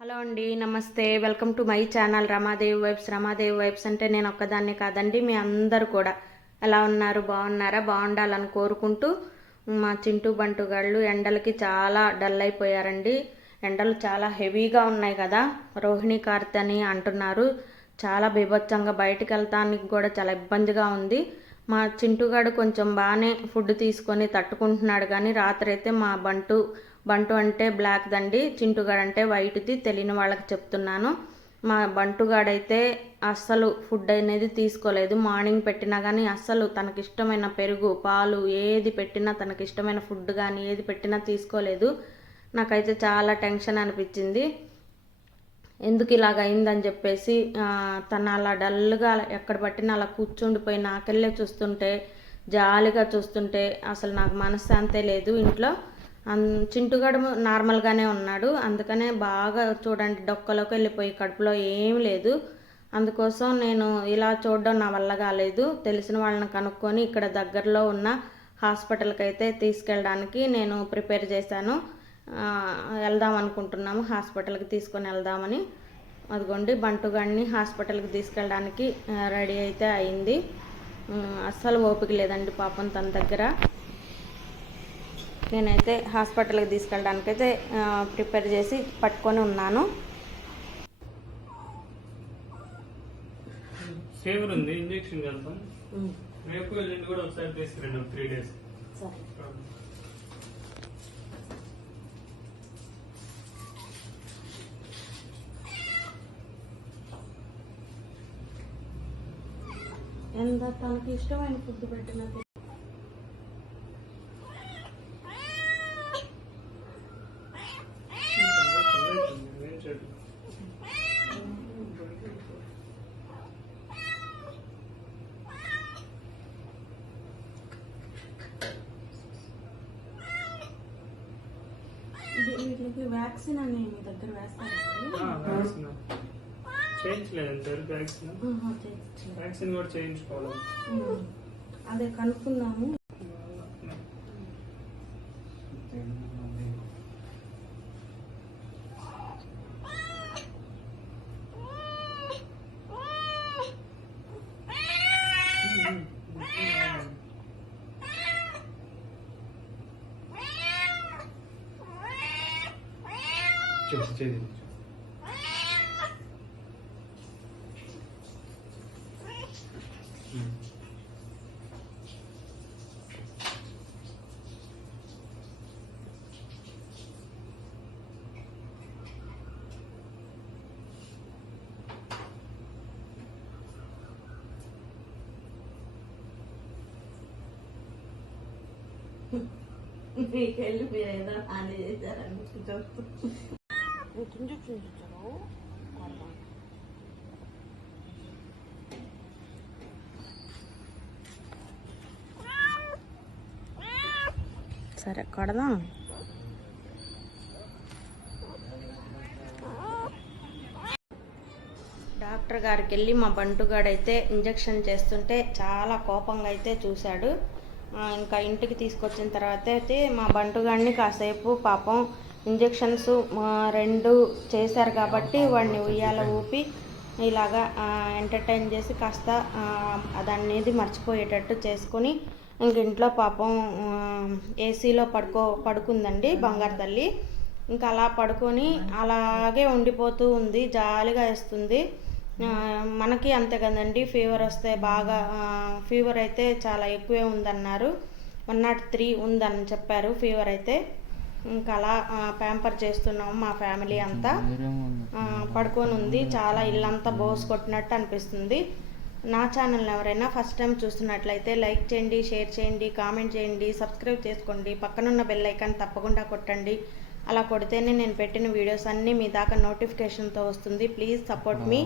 Hello అండి నమస్తే. Welcome to my channel Ramadevi vibes. Ramadevi vibes అంటే నేను ఒక్కదాన్నే కాదండి మీ అందరు కూడా. ఎలా ఉన్నారు? బాగున్నారా? బాగుండాలని కోరుకుంటూ మా చింటూ బంటు గాళ్ళు ఎండలకి చాలా డల్ అయిపోయారండి. ఎండలు చాలా హెవీగా ఉన్నాయి కదా. రోహిణి కార్తె అని అంటున్నారు చాలా బీభత్సంగా బయటికి వెళ్తానికి కూడా చాలా ఇబ్బందిగా ఉంది. మా చింటుగాడు కొంచెం బాగానే ఫుడ్ తీసుకొని తట్టుకుంటున్నాడు కానీ రాత్రి అయితే మా బంటు బంటు అంటే బ్లాక్ దండి చింటుగాడు అంటే వైట్ది తెలియని వాళ్ళకి చెప్తున్నాను. మా బంటుగాడైతే అస్సలు ఫుడ్ అనేది తీసుకోలేదు. మార్నింగ్ పెట్టినా కానీ అస్సలు తనకి ఇష్టమైన పెరుగు పాలు ఏది పెట్టినా తనకి ఇష్టమైన ఫుడ్ కానీ ఏది పెట్టినా తీసుకోలేదు. నాకైతే చాలా టెన్షన్ అనిపించింది. ఎందుకు ఇలాగ అయిందని చెప్పేసి తను అలా డల్గా ఎక్కడ పట్టినా అలా కూర్చుండిపోయి నాకెళ్ళే చూస్తుంటే జాలిగా చూస్తుంటే అసలు నాకు మనశ్శాంతే లేదు. ఇంట్లో అన్ చింటుగాడు నార్మల్గానే ఉన్నాడు. అందుకనే బాగా చూడండి డొక్కలోకి వెళ్ళిపోయి కడుపులో ఏం లేదు. అందుకోసం నేను ఇలా చూడడం నా వల్ల కాలేదు. తెలిసిన వాళ్ళని కనుక్కొని ఇక్కడ దగ్గరలో ఉన్న హాస్పిటల్కి అయితే తీసుకెళ్ళడానికి నేను ప్రిపేర్ చేశాను. వెళ్దాం అనుకుంటున్నాము. హాస్పిటల్కి తీసుకొని వెళ్దామని. అదిగోండి బంటుగాడిని హాస్పిటల్కి తీసుకెళ్ళడానికి రెడీ అయితే అయింది. అస్సలు ఓపిక లేదండి పాపం తన దగ్గర. నేనైతే హాస్పిటల్కి తీసుకెళ్ళడానికి అయితే ప్రిపేర్ చేసి పట్టుకొని ఉన్నాను. ఫీవర్ ఉంది ఇంజెక్షన్ వెళ్తాం రేపు ఎల్లుండి కూడా ఒకసారి తీసుకురండి త్రీ డేస్. ఎంత తనకి ఇష్టమైన ఫుడ్ పెట్టిన వీటికి వ్యాక్సిన్ అని మీ దగ్గర వేస్తారండి చేయించలేదు ఇంతవరకు వ్యాక్సిన్ వ్యాక్సిన్ కూడా చేయించుకోవాలి అదే కనుక్కున్నాము చేసి చేసి మీరు ఏదో హాని చేశారని సరే కొడదాం. డాక్టర్ గారికి వెళ్ళి మా బంటుగాడైతే ఇంజక్షన్ చేస్తుంటే చాలా కోపంగా అయితే చూశాడు. ఇంకా ఇంటికి తీసుకొచ్చిన తర్వాత అయితే మా బంటుగాడిని కాసేపు పాపం ఇంజెక్షన్స్ రెండు చేశారు కాబట్టి వాడిని ఉయ్యాల ఊపి ఇలాగా ఎంటర్టైన్ చేసి కాస్త ఆ, అదనేది మర్చిపోయేటట్టు చేసుకొని ఇంక ఇంట్లో పాపం ఏసీలో పడుకో పడుకుందండి బంగారు తల్లి. ఇంకా అలా పడుకొని అలాగే ఉండిపోతూ ఉంది జాలిగా వేస్తుంది. మనకి అంతే కదండి ఫీవర్ వస్తే బాగా ఫీవర్ అయితే చాలా ఎక్కువే ఉందన్నారు. వన్ నాట్ త్రీ ఉందని చెప్పారు ఫీవర్ అయితే. ఇంకా అలా ప్యాంపర్ చేస్తున్నాం మా ఫ్యామిలీ అంతా. పడుకొని ఉంది చాలా ఇల్లంతా బోస్ కొట్టినట్టు అనిపిస్తుంది. నా ఛానల్ ఎవరైనా ఫస్ట్ టైం చూస్తున్నట్లయితే లైక్ చేయండి షేర్ చేయండి కామెంట్ చేయండి సబ్స్క్రైబ్ చేసుకోండి. పక్కనున్న బెల్ ఐకాన్ తప్పకుండా కొట్టండి. అలా కొడితేనే నేను పెట్టిన వీడియోస్ అన్నీ మీ దాకా నోటిఫికేషన్తో వస్తుంది. Please support me.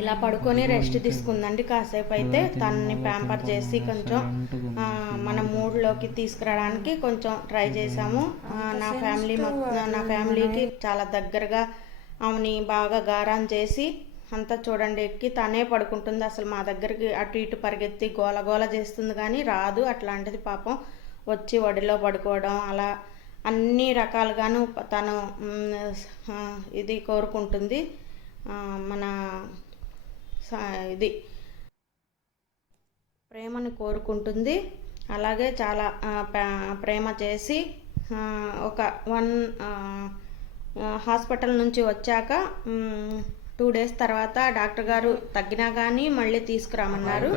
ఇలా పడుకొని రెస్ట్ తీసుకుందండి కాసేపు అయితే తనని ప్యాంపర్ చేసి కొంచెం మన మూడ్లోకి తీసుకురావడానికి కొంచెం ట్రై చేశాము. నా ఫ్యామిలీ మొత్తం నా ఫ్యామిలీకి చాలా దగ్గరగా ఆమెని బాగా గారాన్ చేసి అంతా చూడండి ఎక్కి తనే పడుకుంటుంది. అసలు మా దగ్గరికి అటు ఇటు పరిగెత్తి గోల గోల చేస్తుంది కానీ రాదు. అట్లాంటిది పాపం వచ్చి ఒడిలో పడుకోవడం అలా అన్ని రకాలుగాను తను ఇది కోరుకుంటుంది. మన స- ఇది ప్రేమను కోరుకుంటుంది. అలాగే చాలా ప్ర- ప్రేమ చేసి ఒక వన్ హాస్పిటల్ నుంచి వచ్చాక టూ డేస్ తర్వాత డాక్టర్ గారు తగ్గినా కానీ మళ్ళీ తీసుకురామన్నారు.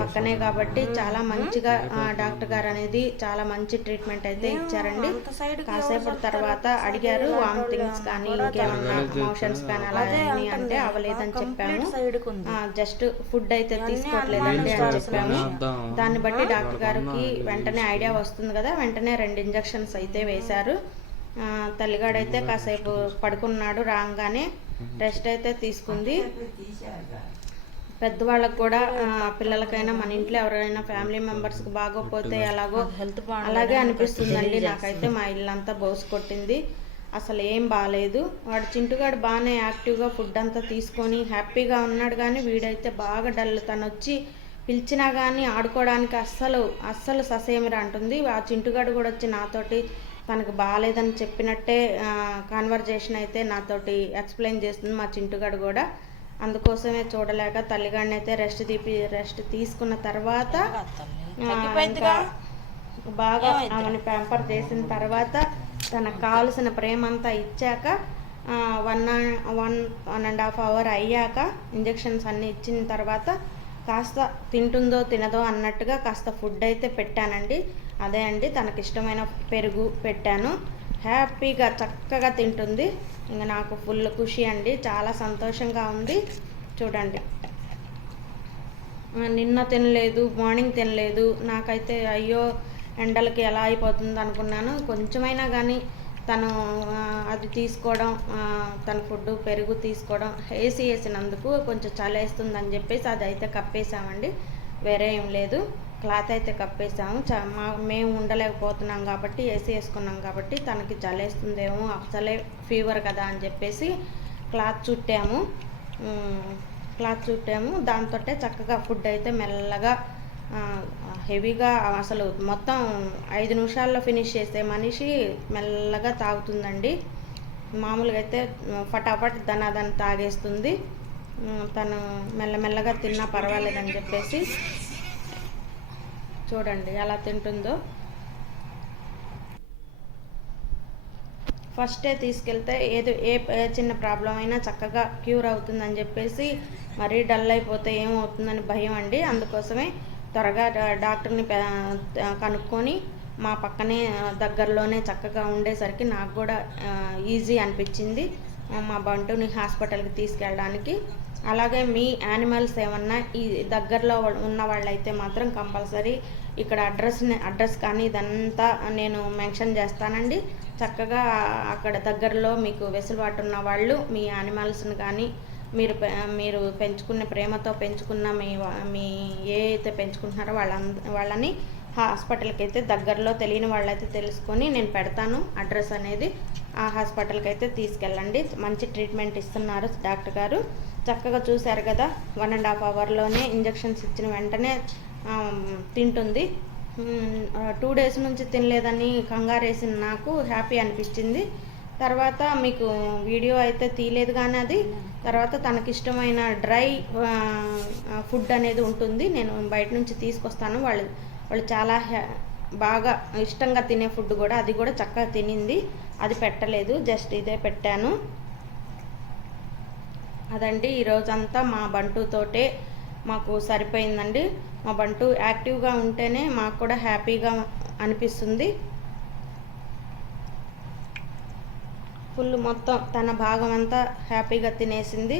పక్కనే కాబట్టి చాలా మంచిగా డాక్టర్ గారు అనేది చాలా మంచి ట్రీట్మెంట్ అయితే ఇచ్చారండి. కాసేపటి తర్వాత అడిగారు వామిటింగ్స్ కానీ ఇంకేమన్నా మోషన్స్ కానీ అలా ఏమీ అంటే అవ్వలేదని చెప్పాము. జస్ట్ ఫుడ్ అయితే తీసుకోవట్లేదండి అని చెప్పాము. దాన్ని బట్టి డాక్టర్ గారికి వెంటనే ఐడియా వస్తుంది కదా వెంటనే రెండు ఇంజెక్షన్స్ అయితే వేశారు. తల్లిగాడైతే కాసేపు పడుకున్నాడు రాగానే రెస్ట్ అయితే తీసుకుంది. పెద్దవాళ్ళకు కూడా ఆ, పిల్లలకైనా మన ఇంట్లో ఎవరైనా ఫ్యామిలీ మెంబర్స్కి బాగోపోతే ఎలాగో హెల్త్ అలాగే అనిపిస్తుందండి. నాకైతే మా ఇల్లంతా బోసు కొట్టింది. అసలు ఏం బాగాలేదు వాడు చింటుగాడు బాగానే యాక్టివ్గా ఫుడ్ అంతా తీసుకొని హ్యాపీగా ఉన్నాడు కానీ వీడైతే బాగా డల్. తను వచ్చి పిలిచినా కానీ ఆడుకోవడానికి అస్సలు అస్సలు ససేమిరా అంటుంది. ఆ చింటుగాడు కూడా వచ్చి నాతోటి తనకు బాగాలేదని చెప్పినట్టే కాన్వర్జేషన్ అయితే నాతోటి ఎక్స్ప్లెయిన్ చేస్తుంది మా చింటుగాడు కూడా. అందుకోసమే చూడలేక తల్లిగాడిని అయితే రెస్ట్ తీపి రెస్ట్ తీసుకున్న తర్వాత బాగా ఆమెను ప్యాంపర్ చేసిన తర్వాత తనకు కావలసిన ప్రేమ అంతా ఇచ్చాక one one one and half hour అయ్యాక ఇంజెక్షన్స్ అన్నీ ఇచ్చిన తర్వాత కాస్త తింటుందో తినదో అన్నట్టుగా కాస్త ఫుడ్ అయితే పెట్టానండి. అదే అండి తనకి ఇష్టమైన పెరుగు పెట్టాను. హ్యాపీగా చక్కగా తింటుంది. ఇంకా నాకు ఫుల్ ఖుషి అండి. చాలా సంతోషంగా ఉంది. చూడండి. నిన్న తినలేదు మార్నింగ్ తినలేదు. నాకైతే అయ్యో ఎండలకి ఎలా అయిపోతుంది అనుకున్నాను. కొంచెమైనా కానీ తను అది తీసుకోవడం తన ఫుడ్ పెరుగు తీసుకోవడం వేసి వేసినందుకు కొంచెం చలేస్తుందని చెప్పేసి అది అయితే కప్పేసామండి వేరే ఏం లేదు. క్లాత్ అయితే కప్పేసాము చ మా మేము ఉండలేకపోతున్నాం కాబట్టి ఏసీ వేసుకున్నాం కాబట్టి తనకి చలేస్తుందేమో అసలే ఫీవర్ కదా అని చెప్పేసి క్లాత్ చుట్టాము. క్లాత్ చుట్టాము. దాంతో చక్కగా ఫుడ్ అయితే మెల్లగా హెవీగా అసలు మొత్తం ఐదు నిమిషాల్లో ఫినిష్ చేసే మనిషి మెల్లగా తాగుతుందండి. మామూలుగా అయితే ఫటాఫట్ దనాదన తాగేస్తుంది. తను మెల్లమెల్లగా తిన్నా పర్వాలేదని చెప్పేసి చూడండి ఎలా తింటుందో. ఫస్టే తీసుకెళ్తే ఏదో ఏ ఏ చిన్న ప్రాబ్లం అయినా చక్కగా క్యూర్ అవుతుందని చెప్పేసి మరీ డల్ అయిపోతే ఏమవుతుందని భయం అండి. అందుకోసమే త్వరగా డాక్టర్ని కనుక్కొని మా పక్కనే దగ్గరలోనే చక్కగా ఉండేసరికి నాకు కూడా ఈజీ అనిపించింది. మా బంటుని హాస్పిటల్కి తీసుకెళ్ళడానికి. అలాగే మీ యానిమల్స్ ఏమన్నా ఈ దగ్గరలో ఉన్న వాళ్ళైతే మాత్రం కంపల్సరీ ఇక్కడ అడ్రస్ని అడ్రస్ కానీ ఇదంతా నేను మెన్షన్ చేస్తానండి. చక్కగా అక్కడ దగ్గరలో మీకు వెసులుబాటు ఉన్న వాళ్ళు మీ యానిమల్స్ని కానీ మీరు పె- మీరు పెంచుకున్న ప్రేమతో పెంచుకున్న మీ మీ ఏ అయితే పెంచుకుంటున్నారో వాళ్ళంద వాళ్ళని హాస్పిటల్కి అయితే దగ్గరలో తెలియని వాళ్ళైతే తెలుసుకొని నేను పెడతాను అడ్రస్ అనేది. ఆ హాస్పిటల్కి అయితే తీసుకెళ్ళండి. మంచి ట్రీట్మెంట్ ఇస్తున్నారు డాక్టర్ గారు. చక్కగా చూశారు కదా? వన్ అండ్ హాఫ్ అవర్లోనే ఇంజక్షన్స్ ఇచ్చిన వెంటనే తింటుంది. టూ డేస్ నుంచి తినలేదని కంగారేసిన నాకు హ్యాపీ అనిపించింది. తర్వాత మీకు వీడియో అయితే తీయలేదు కానీ అది. తర్వాత తనకిష్టమైన డ్రై ఫుడ్ అనేది ఉంటుంది. నేను బయట నుంచి తీసుకొస్తాను. వాళ్ళు వాళ్ళు చాలా హ్యా బాగా ఇష్టంగా తినే ఫుడ్ కూడా అది కూడా చక్కగా తినింది. అది పెట్టలేదు. జస్ట్ ఇదే పెట్టాను. అదండి ఈరోజంతా మా బంటుతోటే మాకు సరిపోయిందండి. మా బంటు యాక్టివ్గా ఉంటేనే మాకు కూడా హ్యాపీగా అనిపిస్తుంది. ఫుల్ మొత్తం తన భాగం అంతా హ్యాపీగా తినేసింది.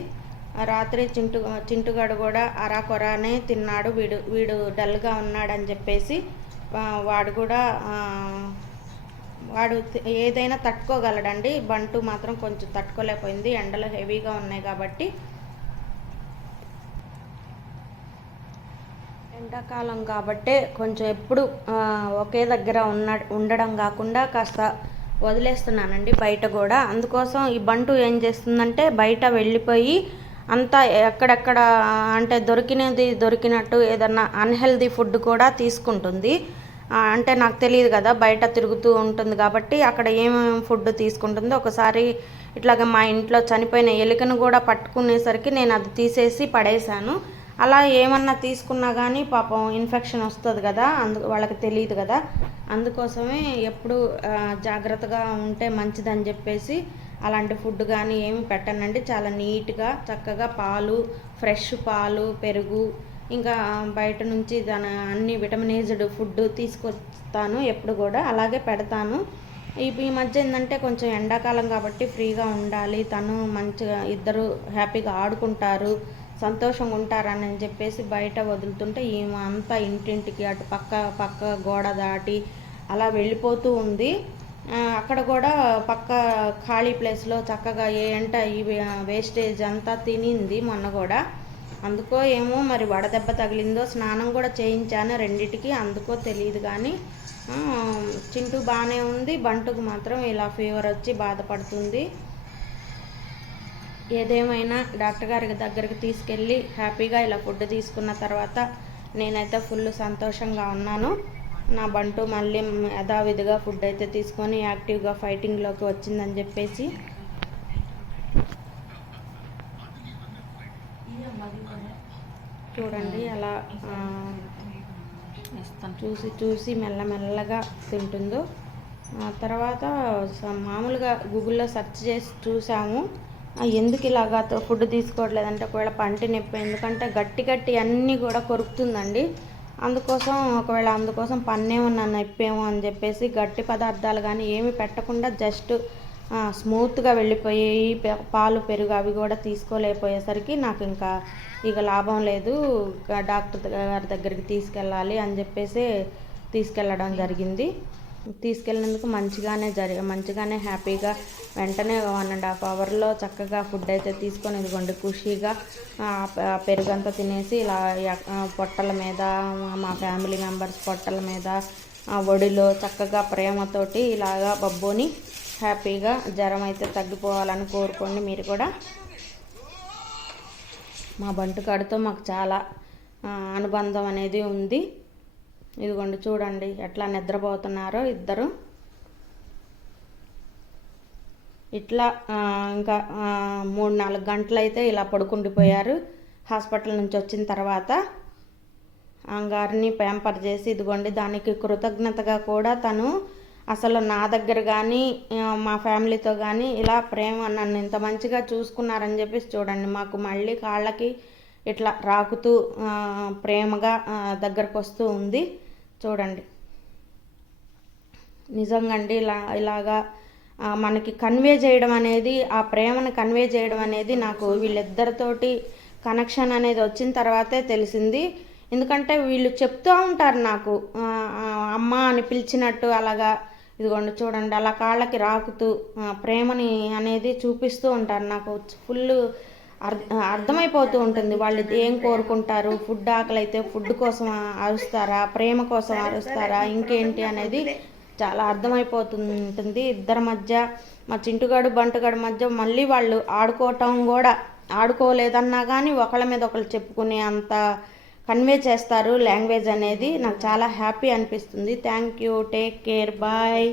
రాత్రి చింటు చింటుగాడు కూడా అరాకొరానే తిన్నాడు. వీడు వీడు డల్గా ఉన్నాడని చెప్పేసి వాడు కూడా వాడు ఏదైనా తట్టుకోగలడండి. బంటు మాత్రం కొంచెం తట్టుకోలేకపోయింది. ఎండలు హెవీగా ఉన్నాయి కాబట్టి. ఎండాకాలం కాబట్టే కొంచెం ఎప్పుడు ఒకే దగ్గర ఉన్న ఉండడం కాకుండా కాస్త వదిలేస్తున్నానండి బయట కూడా అందుకోసం ఈ బంటు ఏం చేస్తుందంటే బయట వెళ్ళిపోయి అంతా ఎక్కడెక్కడ అంటే దొరికినది దొరికినట్టు ఏదన్నా అన్హెల్దీ ఫుడ్ కూడా తీసుకుంటుంది. అంటే నాకు తెలియదు కదా బయట తిరుగుతూ ఉంటుంది కాబట్టి అక్కడ ఏమేమి ఫుడ్ తీసుకుంటుందో ఒకసారి ఇట్లాగ మా ఇంట్లో చనిపోయిన ఎలుకను కూడా పట్టుకునేసరికి నేను అది తీసేసి పడేశాను. అలా ఏమన్నా తీసుకున్నా కానీ పాపం ఇన్ఫెక్షన్ వస్తుంది కదా అందు వాళ్ళకి తెలియదు కదా. అందుకోసమే ఎప్పుడు జాగ్రత్తగా ఉంటే మంచిదని చెప్పేసి అలాంటి ఫుడ్ కానీ ఏమి పెట్టనండి. చాలా నీట్గా చక్కగా పాలు ఫ్రెష్ పాలు పెరుగు ఇంకా బయట నుంచి దాని అన్ని విటమినైజ్డ్ ఫుడ్ తీసుకొస్తాను ఎప్పుడు కూడా అలాగే పెడతాను. ఈ ఈ మధ్య ఏంటంటే కొంచెం ఎండాకాలం కాబట్టి ఫ్రీగా ఉండాలి తను మంచిగా ఇద్దరు హ్యాపీగా ఆడుకుంటారు సంతోషంగా ఉంటారని చెప్పేసి బయట వదులుతుంటే ఈమె అంతా ఇంటింటికి అటు పక్క పక్క గోడ దాటి అలా వెళ్ళిపోతూ ఉంది. అక్కడ కూడా పక్క ఖాళీ ప్లేస్లో చక్కగా ఏ ఎంట ఈ వేస్టేజ్ అంతా తినింది మొన్న కూడా. అందుకో ఏమో మరి వడదెబ్బ తగిలిందో స్నానం కూడా చేయించాను రెండిటికి అందుకో తెలియదు కానీ చింటూ బాగానే ఉంది బంటుకు మాత్రం ఇలా ఫీవర్ వచ్చి బాధపడుతుంది. ఏదేమైనా డాక్టర్ గారి దగ్గరికి తీసుకెళ్ళి హ్యాపీగా ఇలా ఫుడ్ తీసుకున్న తర్వాత నేనైతే ఫుల్ సంతోషంగా ఉన్నాను. నా బంటు మళ్ళీ యథావిధిగా ఫుడ్ అయితే తీసుకొని యాక్టివ్గా ఫైటింగ్లోకి వచ్చిందని చెప్పేసి చూడండి అలా ఆ, చూసి చూసి మెల్లమెల్లగా తింటుందో. ఆ తర్వాత స- మామూలుగా గూగుల్లో సెర్చ్ చేసి చూసాము. ఎందుకు ఇలాగా ఫుడ్ తీసుకోవట్లేదంటే ఒకవేళ పంటి నొప్పి ఎందుకంటే గట్టి గట్టి అన్నీ కూడా కొరుకుతుందండి. అందుకోసం ఒకవేళ అందుకోసం పన్నేమన్నా నొప్పేమో అని చెప్పేసి గట్టి పదార్థాలు కానీ ఏమి పెట్టకుండా జస్ట్ స్మూత్గా వెళ్ళిపోయి పాలు పెరుగు అవి కూడా తీసుకోలేకపోయేసరికి నాకు ఇంకా ఇక లాభం లేదు. డాక్టర్ గారి దగ్గరికి తీసుకెళ్ళాలి అని చెప్పేసి తీసుకెళ్ళడం జరిగింది. తీసుకెళ్ళినందుకు మంచిగానే జరి మంచిగానే హ్యాపీగా వెంటనే వన్ అండ్ హాఫ్ అవర్లో చక్కగా ఫుడ్ అయితే తీసుకొని ఇదిగోండి ఖుషీగా ఆ పెరుగంతా తినేసి ఇలా పొట్టల మీద మా ఫ్యామిలీ మెంబర్స్ పొట్టల మీద ఒడిలో చక్కగా ప్రేమతోటి ఇలాగా బబ్బుని హ్యాపీగా జ్వరం అయితే తగ్గిపోవాలని కోరుకోండి మీరు కూడా. మా బంటుకాడితో మాకు చాలా అనుబంధం అనేది ఉంది. ఇదిగోండి చూడండి ఎట్లా నిద్రపోతున్నారో ఇద్దరు. ఇట్లా ఇంకా మూడు నాలుగు గంటలు అయితే ఇలా పడుకుండిపోయారు. హాస్పిటల్ నుంచి వచ్చిన తర్వాత అంగారిని ప్యాంపర్ చేసి ఇదిగోండి దానికి కృతజ్ఞతగా కూడా తను అసలు నా దగ్గర కానీ మా ఫ్యామిలీతో కానీ ఇలా ప్రేమ నన్ను ఇంత మంచిగా చూసుకున్నారని చెప్పేసి చూడండి. మాకు మళ్ళీ కాళ్ళకి ఇట్లా రాకుతూ ప్రేమగా దగ్గరకు వస్తూ ఉంది. చూడండి. నిజంగా అండి ఇలా ఇలాగా మనకి కన్వే చేయడం అనేది ఆ ప్రేమను కన్వే చేయడం అనేది నాకు వీళ్ళిద్దరితోటి కనెక్షన్ అనేది వచ్చిన తర్వాతే తెలిసింది. ఎందుకంటే వీళ్ళు చెప్తూ ఉంటారు నాకు అమ్మ అని పిలిచినట్టు అలాగా ఇదిగోండి చూడండి అలా కాళ్ళకి రాకుతూ ఆ, ప్రేమని అనేది చూపిస్తూ ఉంటారు. నాకు ఫుల్ అర్థ అర్థమైపోతూ ఉంటుంది వాళ్ళు ఏం కోరుకుంటారు ఫుడ్ ఆకలి అయితే ఫుడ్ కోసం అరుస్తారా ప్రేమ కోసం అరుస్తారా ఇంకేంటి అనేది చాలా అర్థమైపోతుంటుంది. ఇద్దరి మధ్య మా చింటుగాడు బంటుగాడు మధ్య మళ్ళీ వాళ్ళు ఆడుకోవటం కూడా ఆడుకోలేదన్నా కానీ ఒకళ్ళ మీద ఒకళ్ళు చెప్పుకునే అంత కన్వే చేస్తారు లాంగ్వేజ్ అనేది. నాకు చాలా హ్యాపీ అనిపిస్తుంది. Thank you take care bye.